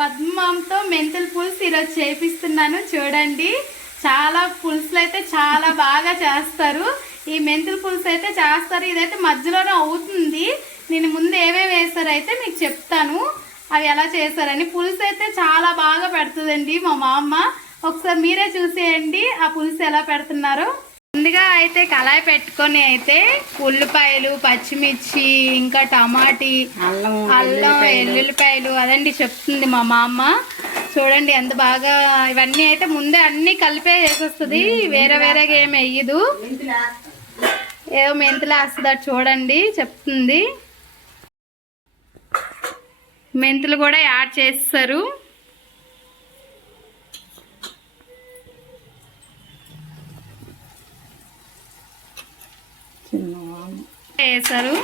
పద్మంతో మెంతుల పులుసు ఈరోజు చేపిస్తున్నాను. చూడండి చాలా పులుసులు అయితే చాలా బాగా చేస్తారు. ఈ మెంతుల పులుసు అయితే చేస్తారు. ఇదైతే మధ్యలోనే అవుతుంది. నేను ముందు ఏమేమి వేస్తారో అయితే మీకు చెప్తాను. అవి ఎలా చేస్తారని. పులుసు అయితే చాలా బాగా పెడుతుందండి మా మా అమ్మ ఒకసారి మీరే చూసేయండి ఆ పులుసు ఎలా పెడుతున్నారో. ముందుగా అయితే కళాయి పెట్టుకొని అయితే ఉల్లిపాయలు పచ్చిమిర్చి ఇంకా టమాటీ అల్లం అల్లం ఎల్లుల్లిపాయలు అదండి చెప్తుంది మా మామ. చూడండి ఎంత బాగా ఇవన్నీ అయితే ముందే అన్ని కలిపే వేసేస్తుంది వేరే వేరేగా ఏమి వేయదు. ఏదో మెంతులు వేస్తుంది చూడండి చెప్తుంది. మెంతులు కూడా యాడ్ చేస్తారు. చిన్న వేసారు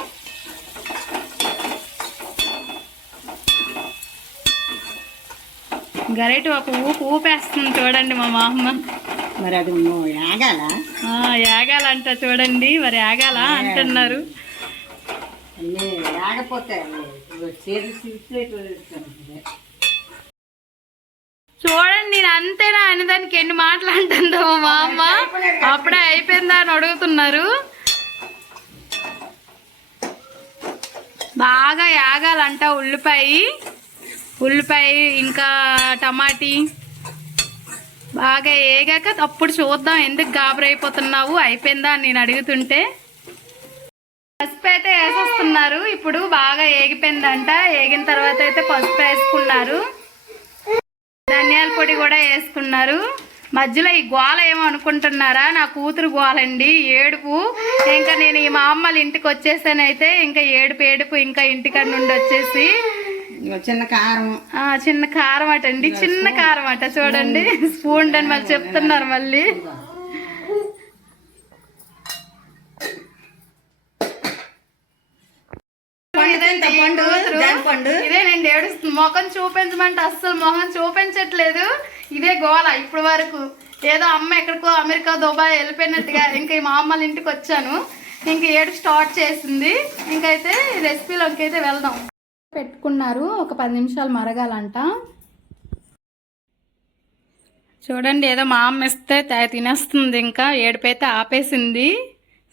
గరిట ఒక ఊపు ఊపేస్తుంది చూడండి మా మామ. మరి అది యాగాల? యాగాలంట చూడండి మరి యాగాల అంటున్నారు. చూడండి నేను అంతేనా అనేదానికి ఎన్ని మాటలు అంటుందో మా అమ్మ అప్పుడే అయిపోయిందా అని అడుగుతున్నారు. బాగా యాగాలంట ఉల్లిపాయ. ఉల్లిపాయ ఇంకా టమాటీ. బాగా ఏగాక అప్పుడు చూద్దాం ఎందుకు గాబరైపోతున్నావు? అయిపోయిందా అని నేను అడుగుతుంటే. పసుపు అయితే వేసేస్తున్నారు. ఇప్పుడు బాగా ఏగిపోయిందంట. ఏగిన తర్వాత అయితే పసుపు వేసుకున్నారు. ధనియాల పొడి కూడా వేసుకున్నారు. మధ్యలో ఈ గోల ఏమో అనుకుంటున్నారా? నా కూతురు గోలండి ఏడుపు. ఇంకా నేను ఈ మా అమ్మల ఇంటికి వచ్చేసానైతే ఇంకా ఏడుపు ఏడుపు ఇంకా ఇంటికాడ నుండి వచ్చేసి చిన్న కారం. ఆ చిన్న కారం అట అండి చిన్న కారం అట చూడండి. స్పూన్ అని మళ్ళీ చెప్తున్నారు మళ్ళీ. ఇదేనండి ఏడుస్తుంది. మొఖం చూపించమంటే అస్సలు మొహం చూపించట్లేదు. ఇదే గోల ఇప్పుడు వరకు. ఏదో అమ్మ ఎక్కడికో అమెరికా దుబాయ్ వెళ్ళిపోయినట్టుగా ఇంకా ఈ మా అమ్మల ఇంటికి వచ్చాను. ఇంక ఏడు స్టార్ట్ చేసింది. ఇంకైతే రెసిపీలోకి అయితే వెళ్దాం. పెట్టుకున్నారు. ఒక పది నిమిషాలు మరగాలంట. చూడండి ఏదో మా అమ్మ ఇస్తే తినేస్తుంది ఇంకా. ఏడుపైతే ఆపేసింది.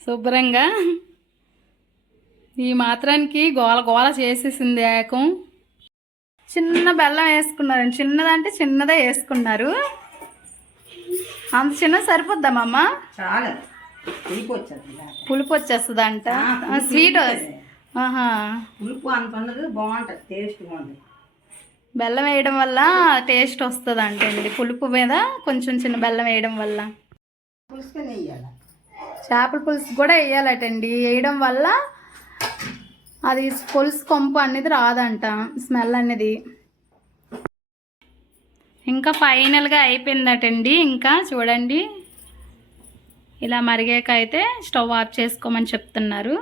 శుభ్రంగా. ఈ మాత్రానికి గోల గోల చేసేసింది ఏకం. చిన్న బెల్లం వేసుకున్నారు చిన్నదంటే చిన్నదే వేసుకున్నారు. అంత చిన్న సరిపోద్దామమ్మ? చాలా పులుపు వచ్చేస్తుందంట. ఆ, స్వీట్ పులుపు అంత ఉండదు బాగుంటుంది టేస్ట్ బాగుంటుంది బెల్లం వేయడం వల్ల టేస్ట్ వస్తుంది అంటండి పులుపు మీద కొంచెం చిన్న బెల్లం వేయడం వల్ల. పులుసుకొని వేయాలి? చేపల పులుసు కూడా వేయాలటండి. వేయడం వల్ల అది పులుసు కొంపు అనేది రాదంట స్మెల్ అనేది. ఇంకా ఫైనల్గా అయిపోయిందటండి. ఇంకా చూడండి. ఇలా మరిగాక అయితే స్టవ్ ఆఫ్ చేసుకోమని చెప్తున్నారు.